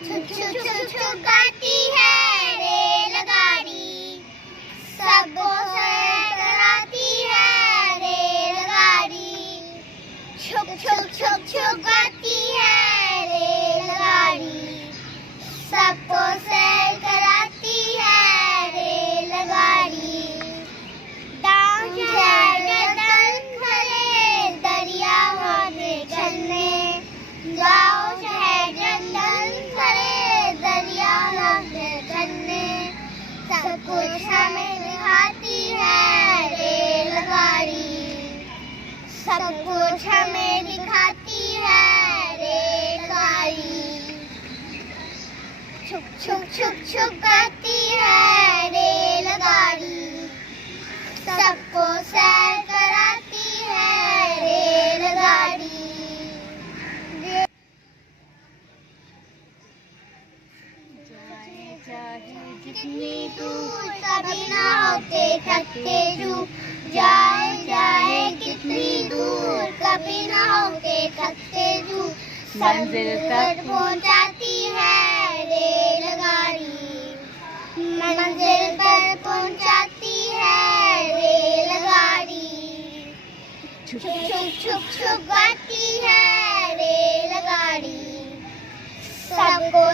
छुक छुक छुक छुक गाती है रेलगाड़ी, सबको सैर कराती है रेलगाड़ी। छुक छुक छुक छुक गाती है रेलगाड़ी, सबको सैर कराती है रेलगाड़ी। डांस है दल खरे दरियाओं में चलने, जाओ शहर जंगल खरे दरियाओं में चलने। सब कुछ हमें दिखाती है रेलगाड़ी, सब कुछ हमें दिखाती है रेलगाड़ी। छुक छुक छुक छुक गाती है रेलगाड़ी, सबको सैर कराती है रेलगाड़ी। चाहे जितनी दूर कभी ना होते थकते जू, जाए जाए कितनी दूर कभी ना होते थकते जू। मंजिल तक पहुंचाती है रेलगाड़ी, मंजिल पर पहुंचाती है रेलगाड़ी। छुक छुक छुक छुक गाती है रेलगाड़ी, सबको